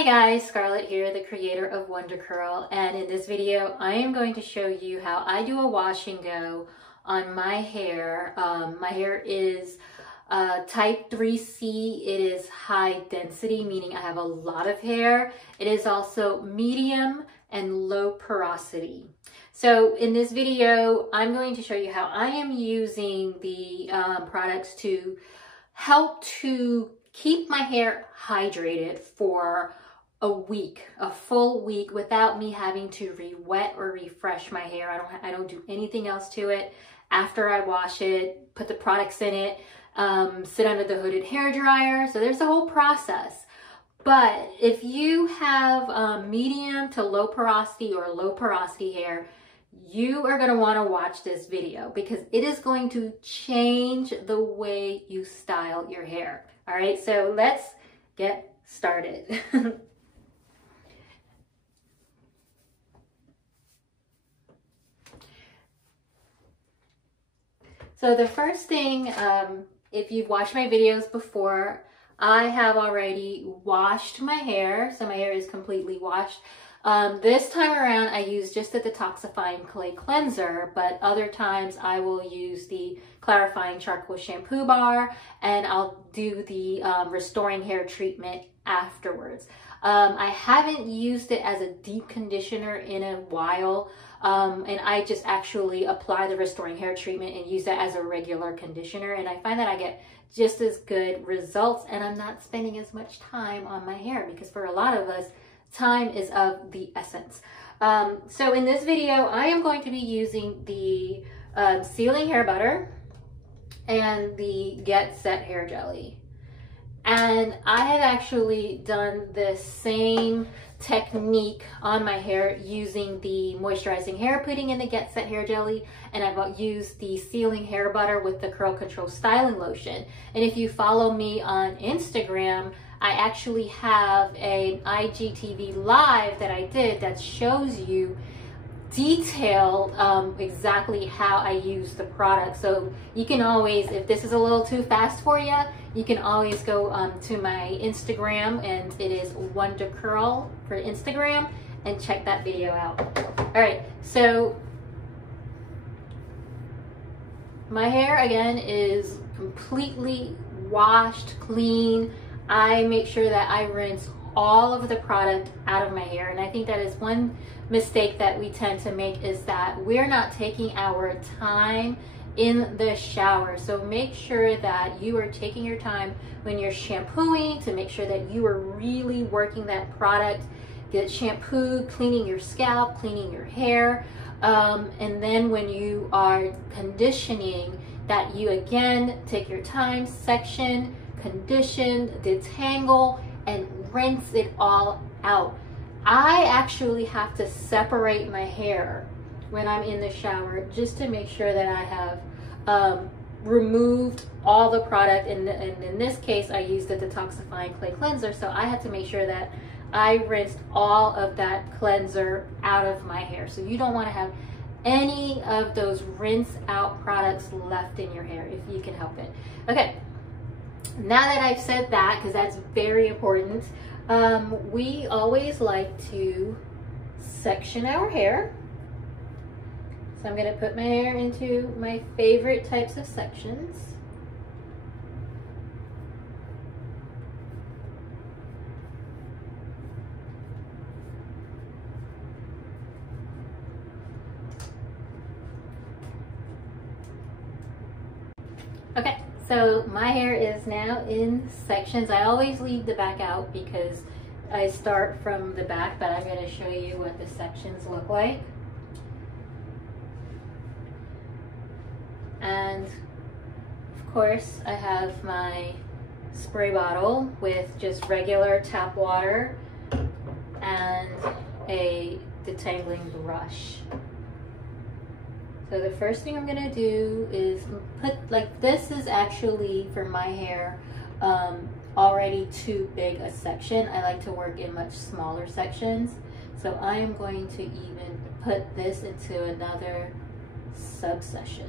Hey guys, Scarlett here, the creator of Wonder Curl, and in this video I am going to show you how I do a wash and go on my hair. My hair is type 3C. It is high density, meaning I have a lot of hair. It is also medium and low porosity. So in this video I'm going to show you how I am using the products to help to keep my hair hydrated for a week, a full week, without me having to re-wet or refresh my hair. I don't do anything else to it. After I wash it, put the products in it, sit under the hooded hair dryer. So there's a whole process. But if you have medium to low porosity or low porosity hair, you are going to want to watch this video because it is going to change the way you style your hair. All right, so let's get started. So the first thing, if you've watched my videos before, I have already washed my hair. So my hair is completely washed. This time around, I use just the detoxifying clay cleanser, but other times I will use the clarifying charcoal shampoo bar, and I'll do the restoring hair treatment afterwards. I haven't used it as a deep conditioner in a while, and I just actually apply the restoring hair treatment and use that as a regular conditioner, and I find that I get just as good results, and I'm not spending as much time on my hair because for a lot of us, time is of the essence. So in this video, I am going to be using the Sealing Hair Butter and the Get Set Hair Jelly. And I have actually done the same technique on my hair using the Moisturizing Hair Pudding and the Get Set Hair Jelly, and I've used the Sealing Hair Butter with the Curl Control Styling Lotion. And if you follow me on Instagram, I actually have an IGTV live that I did that shows you detailed exactly how I use the product. So you can always, if this is a little too fast for you, you can always go to my Instagram, and it is Wonder Curl for Instagram, and check that video out. All right, so my hair again is completely washed, clean. I make sure that I rinse all of the product out of my hair, and I think that is one mistake that we tend to make, is that we're not taking our time in the shower. So make sure that you are taking your time when you're shampooing to make sure that you are really working that product, get shampoo, cleaning your scalp, cleaning your hair, and then when you are conditioning, that you again take your time, section, condition, detangle, and rinse it all out. I actually have to separate my hair when I'm in the shower just to make sure that I have removed all the product, and in this case I used the detoxifying clay cleanser, so I had to make sure that I rinsed all of that cleanser out of my hair. So you don't want to have any of those rinse out products left in your hair if you can help it. Okay, now that I've said that, because that's very important, we always like to section our hair. So I'm going to put my hair into my favorite types of sections. Okay. So my hair is now in sections. I always leave the back out because I start from the back, but I'm going to show you what the sections look like. And of course I have my spray bottle with just regular tap water and a detangling brush. So the first thing I'm gonna do is put, like, this is actually for my hair already too big a section. I like to work in much smaller sections. So I am going to even put this into another subsection.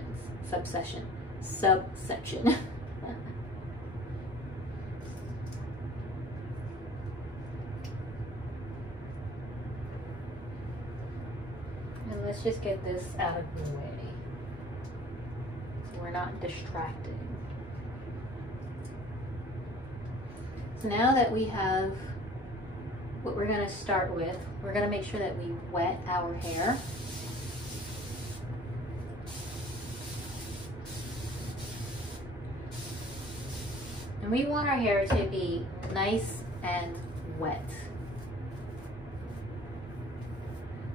let's just get this out of the way so we're not distracted. So now that we have what we're going to start with, we're going to make sure that we wet our hair. And we want our hair to be nice and wet.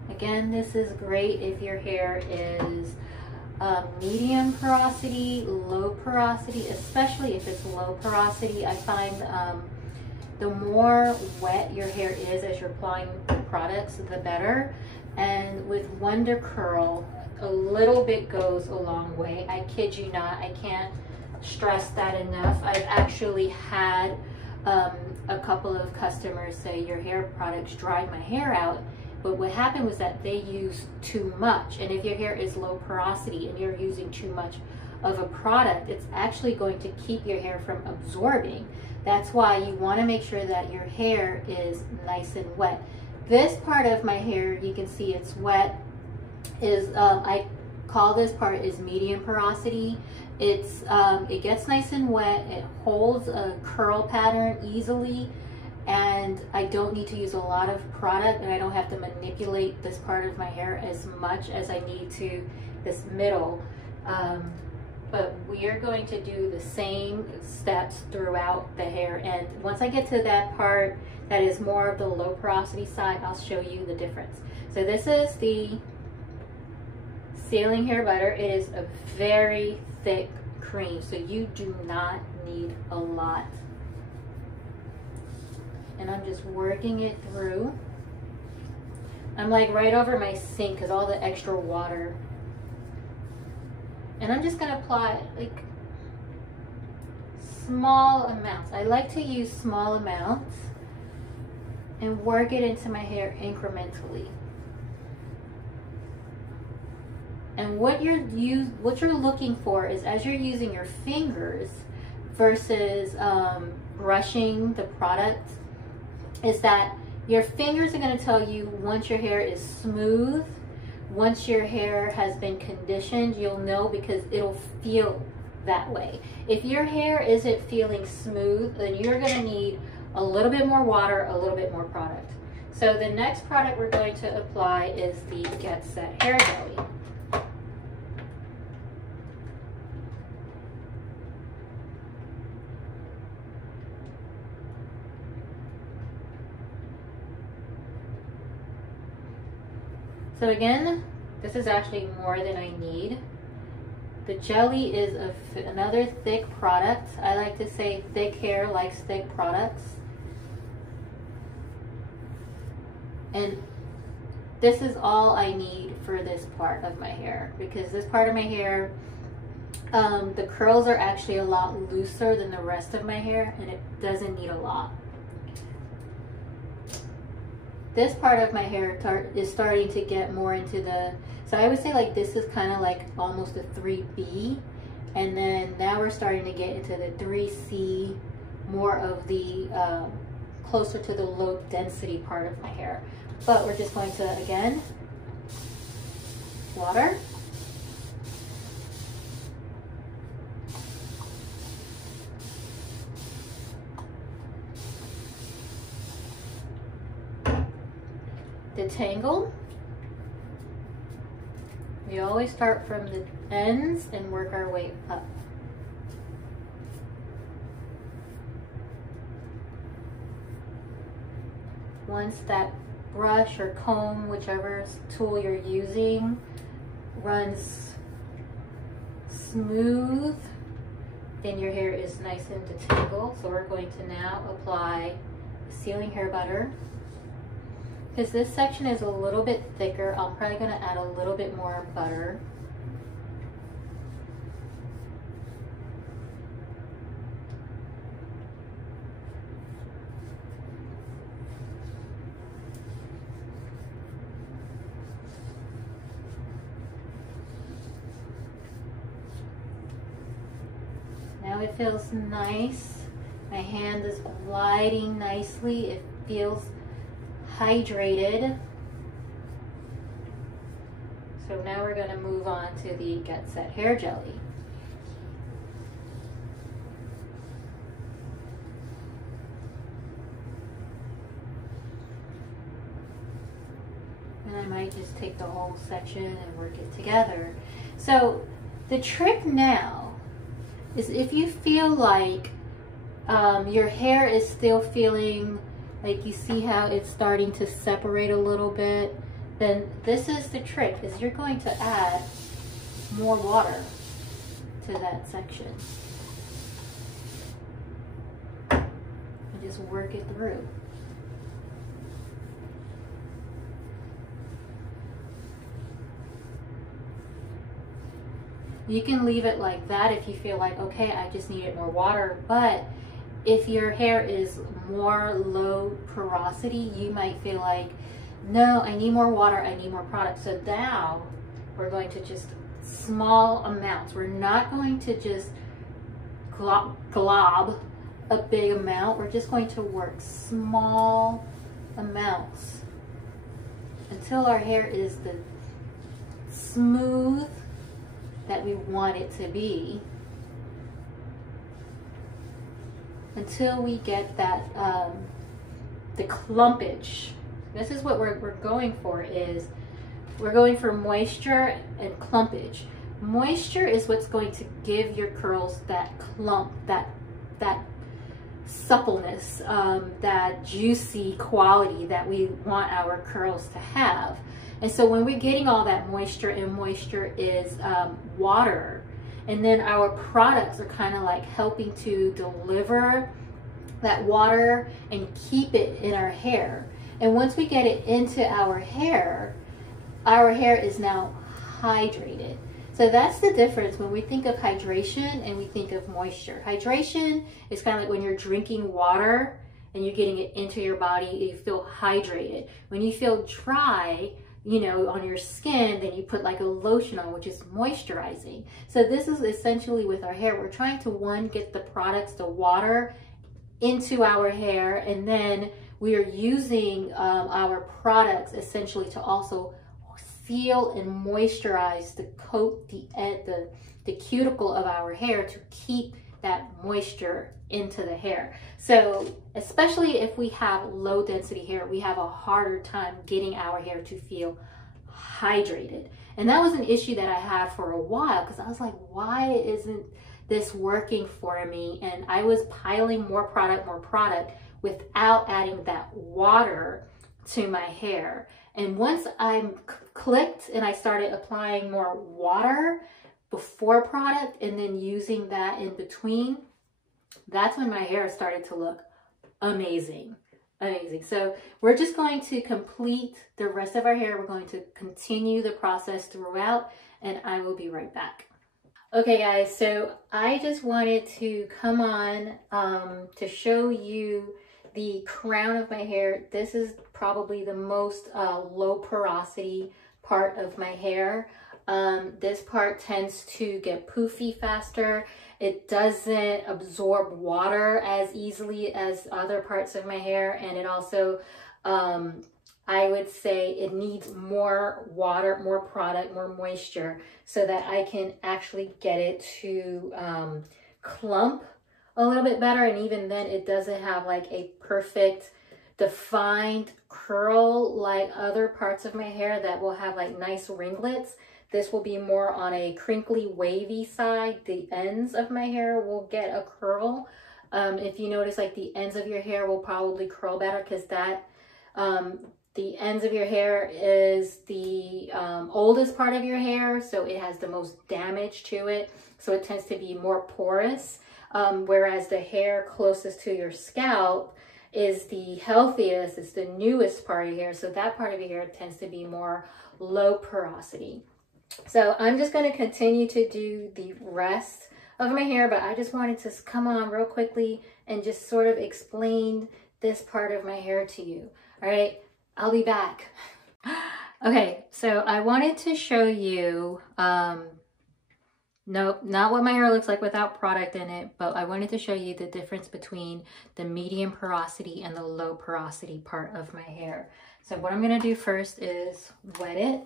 Again, this is great if your hair is medium porosity, low porosity, especially if it's low porosity. I find the more wet your hair is as you're applying the products, the better. And with Wonder Curl, a little bit goes a long way. I kid you not, I can't stress that enough. I've actually had a couple of customers say your hair products dried my hair out, but what happened was that they used too much. And if your hair is low porosity and you're using too much of a product, it's actually going to keep your hair from absorbing. That's why you want to make sure that your hair is nice and wet. This part of my hair, you can see it's wet, is I call this part is medium porosity. It's it gets nice and wet, it holds a curl pattern easily, and I don't need to use a lot of product, and I don't have to manipulate this part of my hair as much as I need to this middle. But we are going to do the same steps throughout the hair, and once I get to that part that is more of the low porosity side, I'll show you the difference. So this is the Sealing Hair Butter. It is a very thick cream, so you do not need a lot. And I'm just working it through. I'm like right over my sink because all the extra water. And I'm just gonna apply like small amounts. I like to use small amounts and work it into my hair incrementally. And what you're looking for is, as you're using your fingers versus brushing the product, is that your fingers are going to tell you once your hair is smooth, once your hair has been conditioned. You'll know because it'll feel that way. If your hair isn't feeling smooth, then you're going to need a little bit more water, a little bit more product. So the next product we're going to apply is the Get Set Hair Jelly. So again, this is actually more than I need. The jelly is another thick product. I like to say thick hair likes thick products. And this is all I need for this part of my hair, because this part of my hair, the curls are actually a lot looser than the rest of my hair, and it doesn't need a lot. This part of my hair is starting to get more into the, so I would say like this is kind of like almost a 3B, and then now we're starting to get into the 3C, more of the closer to the low density part of my hair. But we're just going to, again, water. Detangle. We always start from the ends and work our way up. Once that brush or comb, whichever tool you're using, runs smooth, then your hair is nice and detangled. So we're going to now apply the Sealing Hair Butter. Because this section is a little bit thicker, I'm probably going to add a little bit more butter. Now it feels nice. My hand is gliding nicely. It feels hydrated. So now we're going to move on to the Get Set Hair Jelly. And I might just take the whole section and work it together. So the trick now is if you feel like your hair is still feeling like, you see how it's starting to separate a little bit, then this is the trick, is you're going to add more water to that section. And just work it through. You can leave it like that if you feel like, okay, I just needed more water, but if your hair is more low porosity, you might feel like, no, I need more water, I need more product. So now we're going to just small amounts. We're not going to just glob a big amount. We're just going to work small amounts until our hair is the smooth that we want it to be, until we get that the clumpage. This is what we're going for, is we're going for moisture and clumpage. Moisture is what's going to give your curls that clump, that suppleness, that juicy quality that we want our curls to have. And so when we're getting all that moisture, and moisture is water, and then our products are kind of like helping to deliver that water and keep it in our hair. And once we get it into our hair is now hydrated. So that's the difference when we think of hydration and we think of moisture. Hydration is kind of like when you're drinking water and you're getting it into your body, you feel hydrated. When you feel dry, you know, on your skin, then you put like a lotion on, which is moisturizing. So this is essentially with our hair. We're trying to, one, get the products, the water into our hair, and then we are using our products essentially to also seal and moisturize the coat, the cuticle of our hair, to keep that moisture into the hair. So especially if we have low density hair, we have a harder time getting our hair to feel hydrated. And that was an issue that I had for a while, because I was like, why isn't this working for me? And I was piling more product without adding that water to my hair. And once I clicked and I started applying more water before product and then using that in between, that's when my hair started to look amazing. Amazing. So we're just going to complete the rest of our hair. We're going to continue the process throughout, and I will be right back. Okay guys, so I just wanted to come on to show you the crown of my hair. This is probably the most low porosity part of my hair. This part tends to get poofy faster. It doesn't absorb water as easily as other parts of my hair, and it also, I would say it needs more water, more product, more moisture, so that I can actually get it to clump a little bit better. And even then, it doesn't have like a perfect defined curl like other parts of my hair that will have like nice ringlets. This will be more on a crinkly, wavy side. The ends of my hair will get a curl. If you notice, like the ends of your hair will probably curl better, because that the ends of your hair is the oldest part of your hair, so it has the most damage to it. So it tends to be more porous, whereas the hair closest to your scalp is the healthiest, it's the newest part of your hair. So that part of your hair tends to be more low porosity. So I'm just going to continue to do the rest of my hair, but I just wanted to come on real quickly and just sort of explain this part of my hair to you. All right, I'll be back. Okay, so I wanted to show you, nope, not what my hair looks like without product in it, but I wanted to show you the difference between the medium porosity and the low porosity part of my hair. So what I'm going to do first is wet it.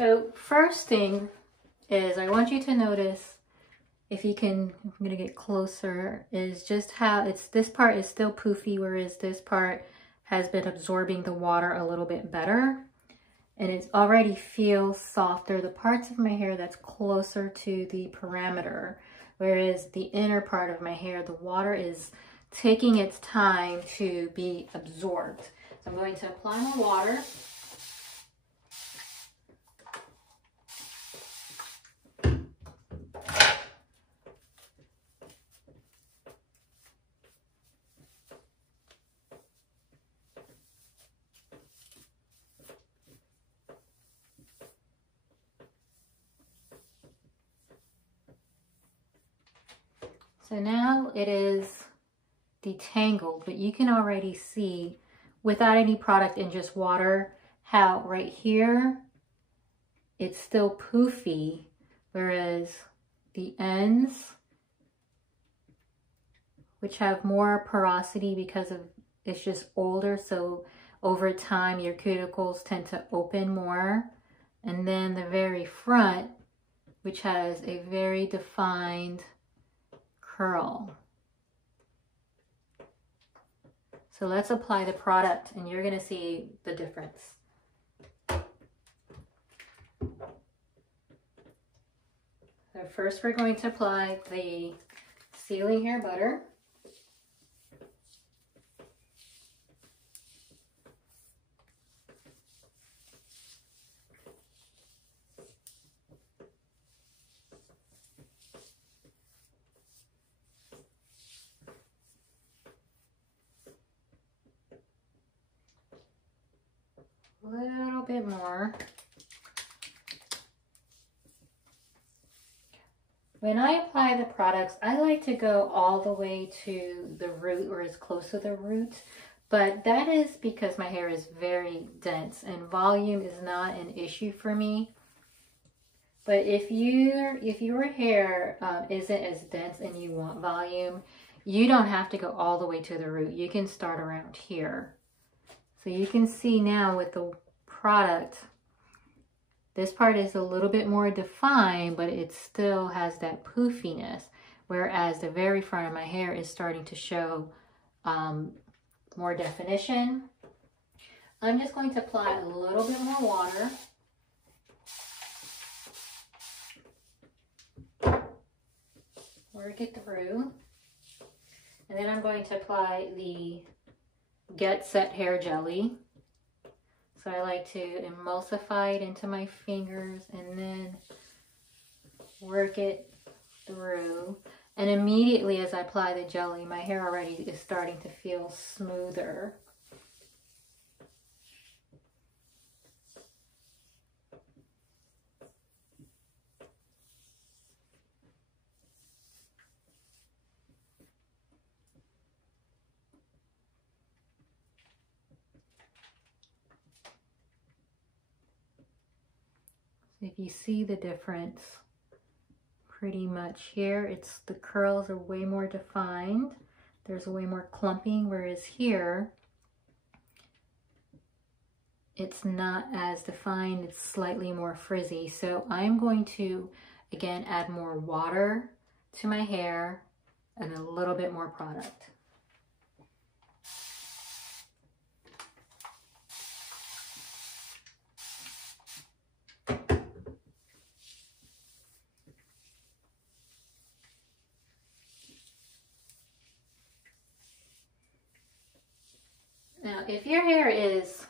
So first thing is I want you to notice, if you can, I'm gonna get closer, is just how this part is still poofy, whereas this part has been absorbing the water a little bit better. And it already feels softer. The parts of my hair that's closer to the parameter, whereas the inner part of my hair, the water is taking its time to be absorbed. So I'm going to apply my water. So now it is detangled, but you can already see without any product and just water how right here it's still poofy, whereas the ends, which have more porosity because of it's just older, so over time your cuticles tend to open more, and then the very front, which has a very defined curl. So let's apply the product and you're gonna see the difference. So first we're going to apply the sealing hair butter. A little bit more. When I apply the products, I like to go all the way to the root or as close to the root, but that is because my hair is very dense and volume is not an issue for me. But if your hair isn't as dense and you want volume, you don't have to go all the way to the root. You can start around here. So you can see now with the product, this part is a little bit more defined, but it still has that poofiness, whereas the very front of my hair is starting to show more definition. I'm just going to apply a little bit more water. Work it through. And then I'm going to apply the Get Set Hair Jelly. So I like to emulsify it into my fingers and then work it through. And immediately as I apply the jelly, my hair already is starting to feel smoother. If you see the difference, pretty much here, the curls are way more defined. There's way more clumping, whereas here, it's not as defined, it's slightly more frizzy. So I'm going to, again, add more water to my hair and a little bit more product. Now, if your hair is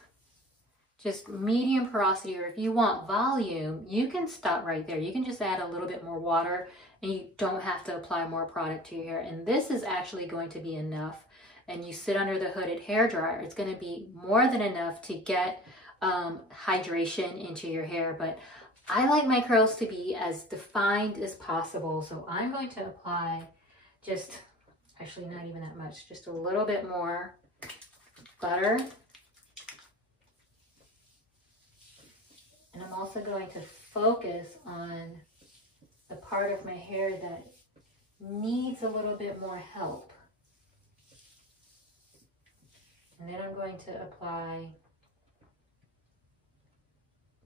just medium porosity, or if you want volume, you can stop right there. You can just add a little bit more water and you don't have to apply more product to your hair. And this is actually going to be enough. And you sit under the hooded hair dryer, it's going to be more than enough to get hydration into your hair. But I like my curls to be as defined as possible. So I'm going to apply just, actually not even that much, just a little bit more butter. And I'm also going to focus on the part of my hair that needs a little bit more help. And then I'm going to apply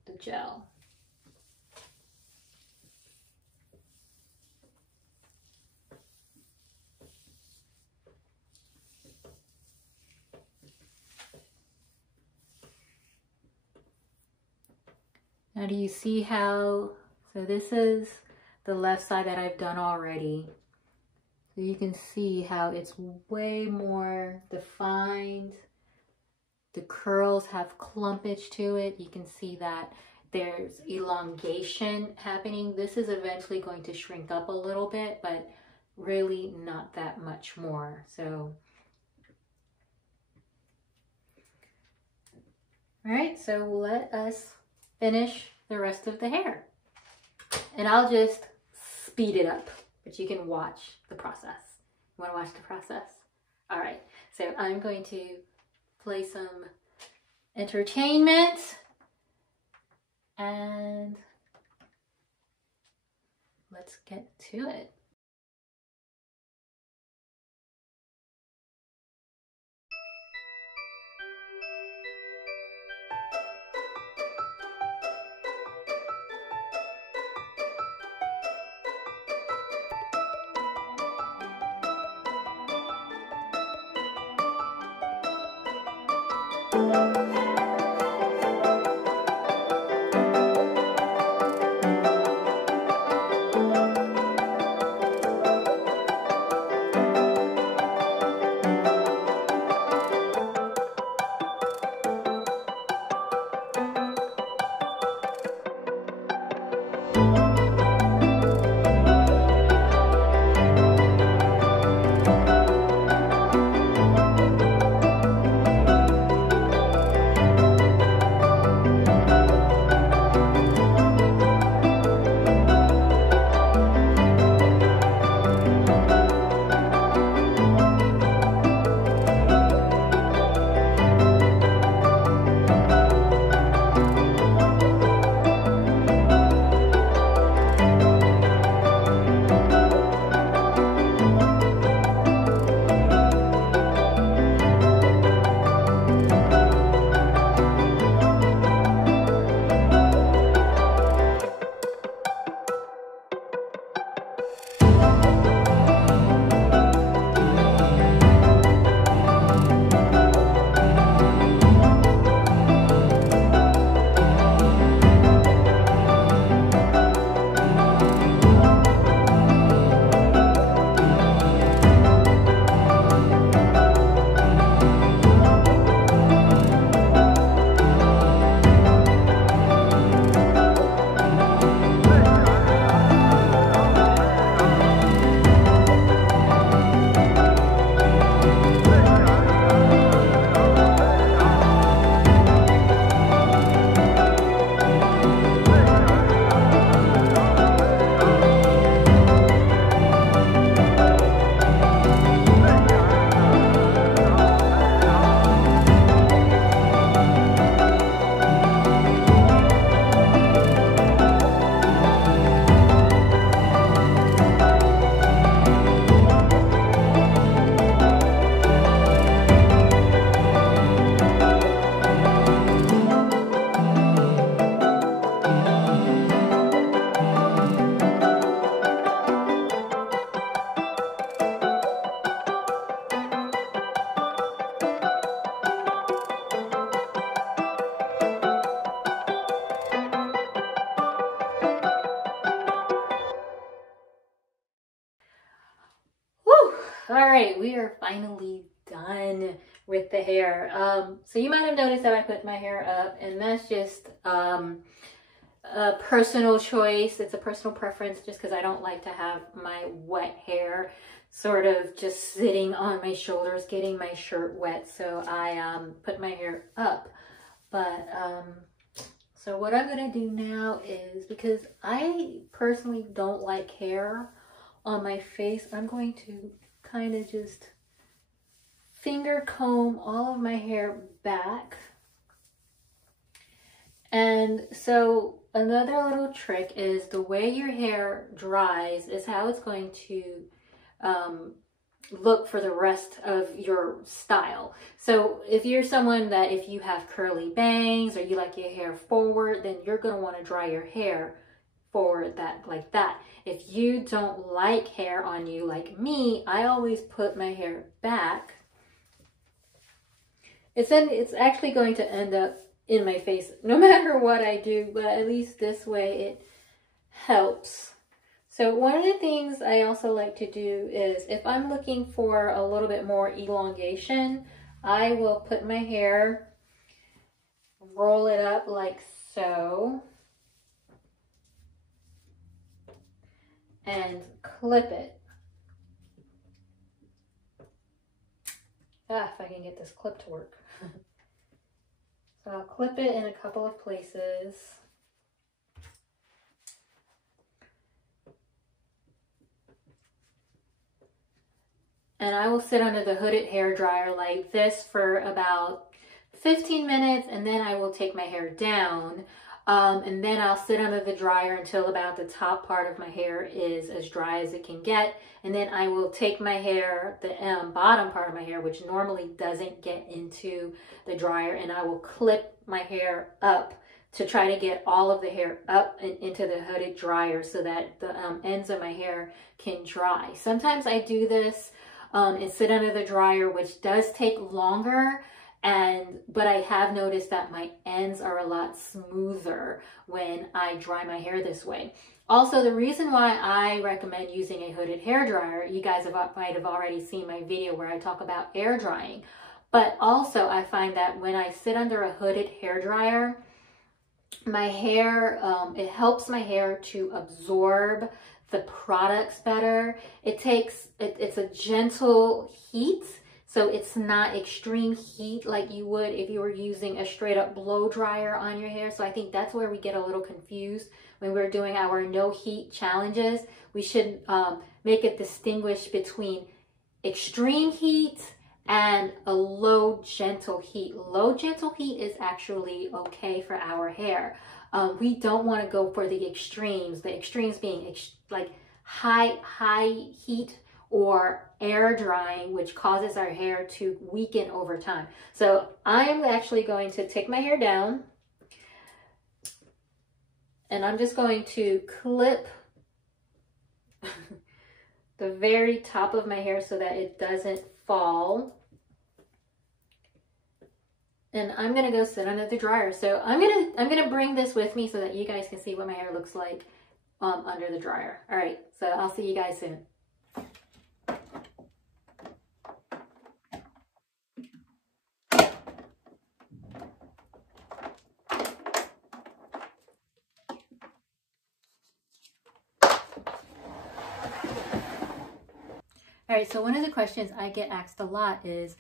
the gel. Now do you see how, so this is the left side that I've done already. So you can see how it's way more defined. The curls have clumpage to it. You can see that there's elongation happening. This is eventually going to shrink up a little bit, but really not that much more. So, all right, so let us finish the rest of the hair. And I'll just speed it up, but you can watch the process. You want to watch the process? All right, so I'm going to play some entertainment and let's get to it. All right, we are finally done with the hair. So you might have noticed that I put my hair up, and that's just a personal choice. It's a personal preference just because I don't like to have my wet hair sort of just sitting on my shoulders, getting my shirt wet. So I put my hair up. But so what I'm gonna do now is, because I personally don't like hair on my face, I'm going to kind of just finger comb all of my hair back. And so another little trick is the way your hair dries is how it's going to look for the rest of your style. So if you're someone that, if you have curly bangs or you like your hair forward, then you're going to want to dry your hair forward like that. If you don't like hair on you like me, I always put my hair back. It's actually going to end up in my face no matter what I do, but at least this way it helps. So one of the things I also like to do is if I'm looking for a little bit more elongation, I will put my hair, roll it up like so, and clip it. If I can get this clip to work. So I'll clip it in a couple of places. And I will sit under the hooded hair dryer like this for about 15 minutes, and then I will take my hair down. And then I'll sit under the dryer until about the top part of my hair is as dry as it can get. And then I will take my hair, the bottom part of my hair, which normally doesn't get into the dryer, and I will clip my hair up to try to get all of the hair up and into the hooded dryer so that the ends of my hair can dry. Sometimes I do this and sit under the dryer, which does take longer. But I have noticed that my ends are a lot smoother when I dry my hair this way. Also, the reason why I recommend using a hooded hair dryer, you guys might have already seen my video where I talk about air drying. But also I find that when I sit under a hooded hair dryer, my hair, it helps my hair to absorb the products better. It's a gentle heat. So it's not extreme heat like you would if you were using a straight up blow dryer on your hair. So I think that's where we get a little confused when we're doing our no heat challenges. We should make a distinguish between extreme heat and a low gentle heat. Low gentle heat is actually okay for our hair. We don't want to go for the extremes being like high heat or air drying, which causes our hair to weaken over time. So I'm actually going to take my hair down, and I'm just going to clip the very top of my hair so that it doesn't fall. And I'm gonna go sit under the dryer. So I'm gonna bring this with me so that you guys can see what my hair looks like under the dryer. All right, so I'll see you guys soon. All right, so one of the questions I get asked a lot is,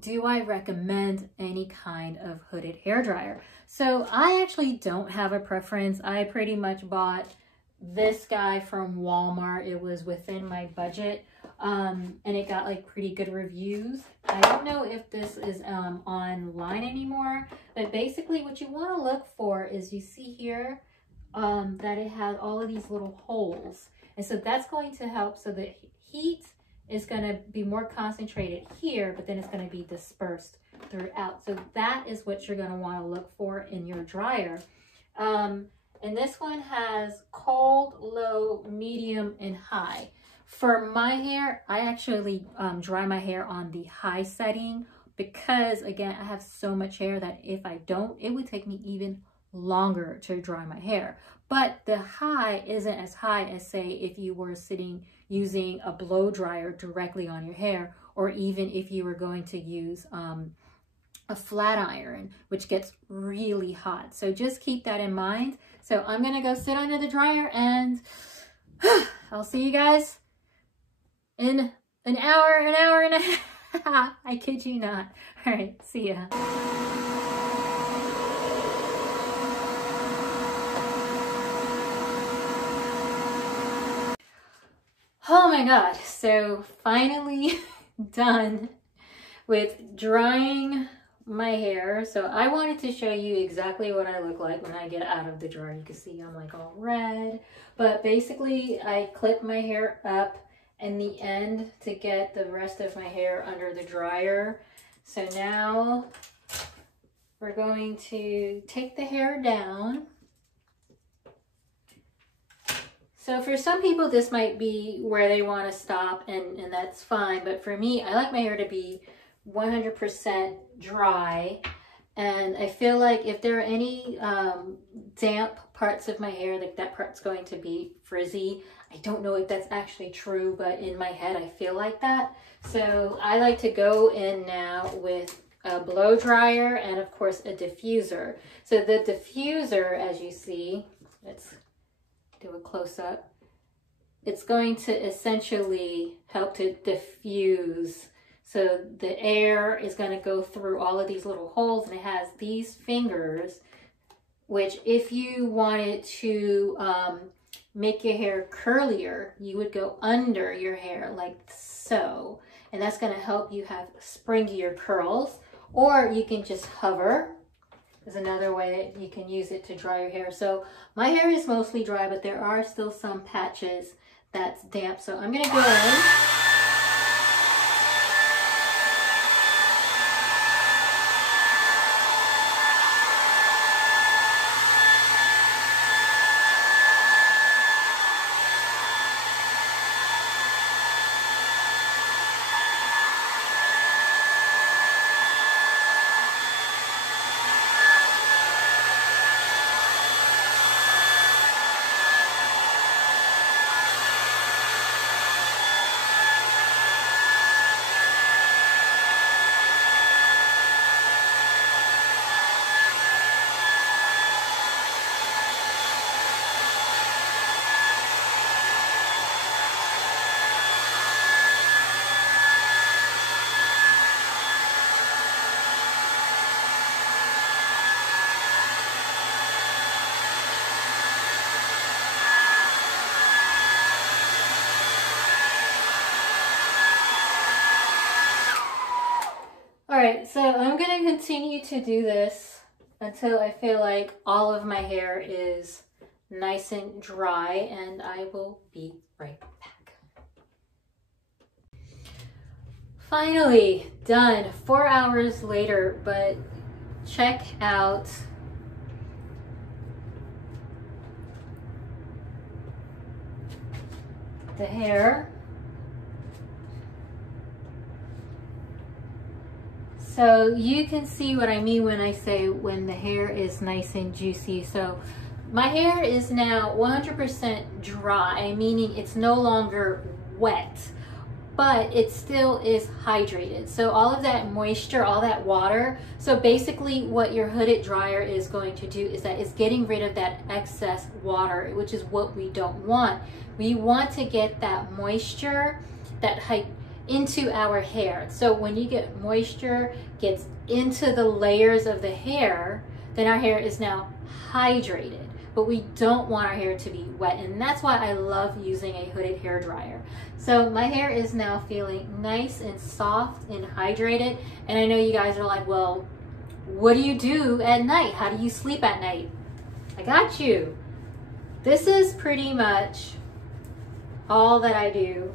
do I recommend any kind of hooded hair dryer? So I actually don't have a preference. I pretty much bought this guy from Walmart. It was within my budget, and it got like pretty good reviews. I don't know if this is online anymore, but basically what you want to look for is, you see here that it has all of these little holes. And so that's going to help, so the heat is going to be more concentrated here, but then it's going to be dispersed throughout. So that is what you're going to want to look for in your dryer. And this one has cold, low, medium, and high. For my hair, I actually dry my hair on the high setting because, again, I have so much hair that if I don't, it would take me even longer to dry my hair. But the high isn't as high as, say, if you were using a blow dryer directly on your hair, or even if you were going to use a flat iron, which gets really hot. So just keep that in mind. So I'm gonna go sit under the dryer, and I'll see you guys in an hour and a half. I kid you not. All right, see ya. Oh my God, so finally done with drying my hair. So I wanted to show you exactly what I look like when I get out of the dryer. You can see I'm like all red, but basically I clip my hair up in the end to get the rest of my hair under the dryer. So now we're going to take the hair down. So for some people, this might be where they want to stop, and that's fine. But for me, I like my hair to be 100% dry. And I feel like if there are any damp parts of my hair, like that part's going to be frizzy. I don't know if that's actually true, but in my head, I feel like that. So I like to go in now with a blow dryer and of course a diffuser. So the diffuser, as you see, let's do a close up. It's going to essentially help to diffuse. So the air is going to go through all of these little holes, and it has these fingers, which if you wanted to make your hair curlier, you would go under your hair like so. And that's going to help you have springier curls. Or you can just hover. There's another way that you can use it to dry your hair. So my hair is mostly dry, but there are still some patches that's damp. So I'm going to go in. Alright, so I'm going to continue to do this until I feel like all of my hair is nice and dry, and I will be right back. Finally done, 4 hours later, but check out the hair. So you can see what I mean when I say when the hair is nice and juicy. So my hair is now 100% dry, meaning it's no longer wet, but it still is hydrated. So all of that moisture, all that water. So basically what your hooded dryer is going to do is that it's getting rid of that excess water, which is what we don't want. We want to get that moisture, that into our hair. So when you get moisture gets into the layers of the hair, then our hair is now hydrated. But we don't want our hair to be wet, and that's why I love using a hooded hair dryer. So my hair is now feeling nice and soft and hydrated. And I know you guys are like, well, what do you do at night? How do you sleep at night? I got you. This is pretty much all that I do.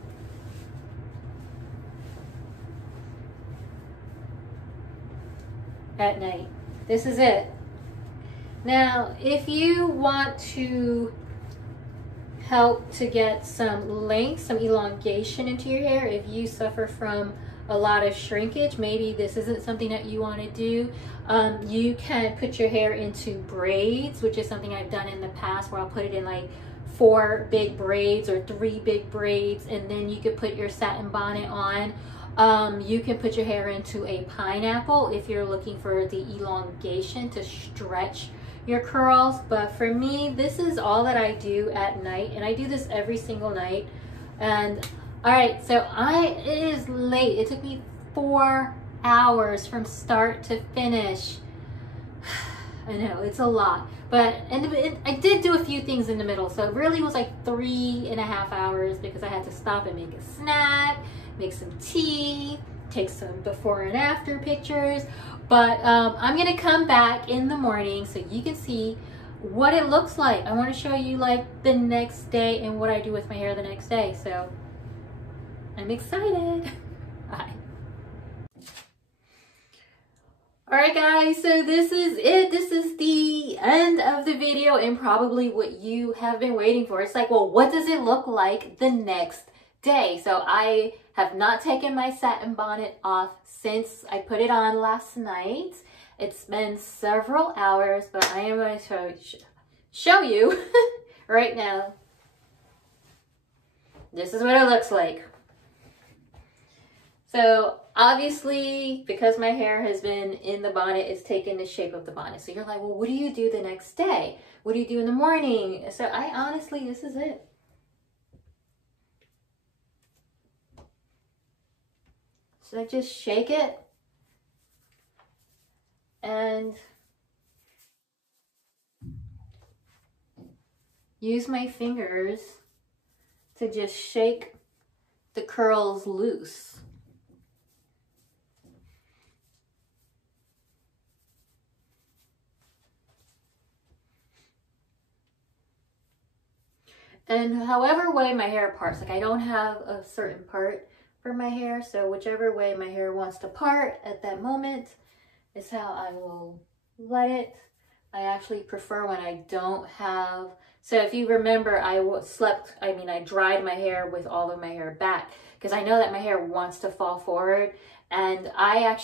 At night. This is it. Now, if you want to help to get some length, some elongation into your hair, if you suffer from a lot of shrinkage, maybe this isn't something that you want to do. You can put your hair into braids, which is something I've done in the past, where I'll put it in like 4 big braids or 3 big braids, and then you could put your satin bonnet on. You can put your hair into a pineapple if you're looking for the elongation to stretch your curls. But for me, this is all that I do at night, and I do this every single night. And all right, so it is late. It took me 4 hours from start to finish. I know it's a lot, but I did do a few things in the middle, so it really was like 3.5 hours because I had to stop and make a snack, make some tea, take some before and after pictures. But I'm gonna come back in the morning so you can see what it looks like. I want to show you like the next day and what I do with my hair the next day. So I'm excited. Bye. All right guys, so this is it. This is the end of the video and probably what you have been waiting for. It's like, well, what does it look like the next day? So I have not taken my satin bonnet off since I put it on last night, It's been several hours, but I am going to show you right now. This is what it looks like. So obviously, because my hair has been in the bonnet, it's taken the shape of the bonnet. So you're like, well, what do you do the next day? What do you do in the morning? So I honestly, this is it. So I just shake it and use my fingers to just shake the curls loose. And however way my hair parts, like I don't have a certain part for my hair, so whichever way my hair wants to part at that moment is how I will let it. I actually prefer when I don't have, so if you remember, I dried my hair with all of my hair back because I know that my hair wants to fall forward, and I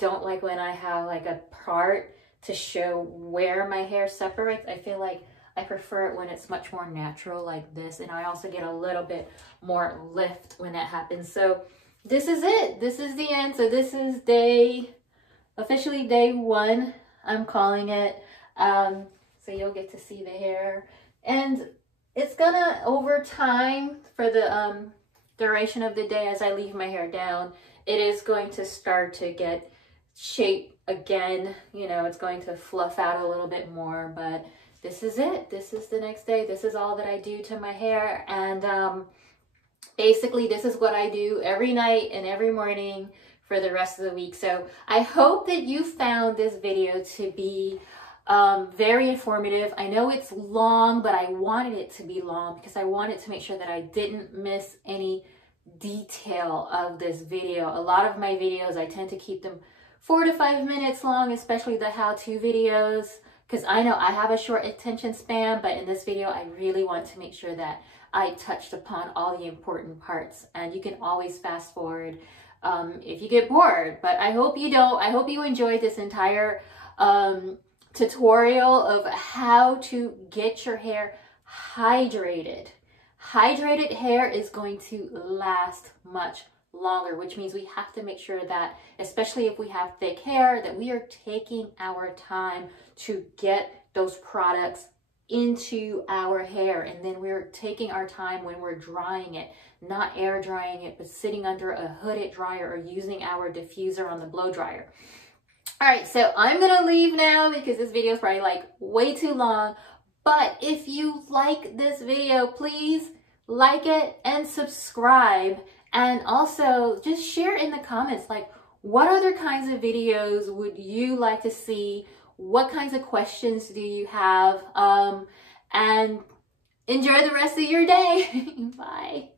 don't like when I have like a part to show where my hair separates. I feel like I prefer it when it's much more natural like this, and I also get a little bit more lift when that happens. So this is it. This is the end. So this is officially day 1, I'm calling it. So you'll get to see the hair, and it's gonna, over time, for the duration of the day as I leave my hair down, it is going to start to get shape again. You know, it's going to fluff out a little bit more, but this is it. This is the next day. This is all that I do to my hair. And basically this is what I do every night and every morning for the rest of the week. So I hope that you found this video to be very informative. I know it's long, but I wanted it to be long because I wanted to make sure that I didn't miss any detail of this video. A lot of my videos, I tend to keep them 4 to 5 minutes long, especially the how-to videos, because I know I have a short attention span, but in this video, I really want to make sure that I touched upon all the important parts. And you can always fast forward if you get bored, but I hope you don't. I hope you enjoyed this entire tutorial of how to get your hair hydrated. Hydrated hair is going to last much longer, which means we have to make sure that, especially if we have thick hair, that we are taking our time to get those products into our hair, and then we're taking our time when we're drying it, not air drying it, but sitting under a hooded dryer or using our diffuser on the blow dryer. All right, so I'm gonna leave now because this video is probably like way too long, but if you like this video, please like it and subscribe. And also just share in the comments, like, what other kinds of videos would you like to see? What kinds of questions do you have? And enjoy the rest of your day. Bye.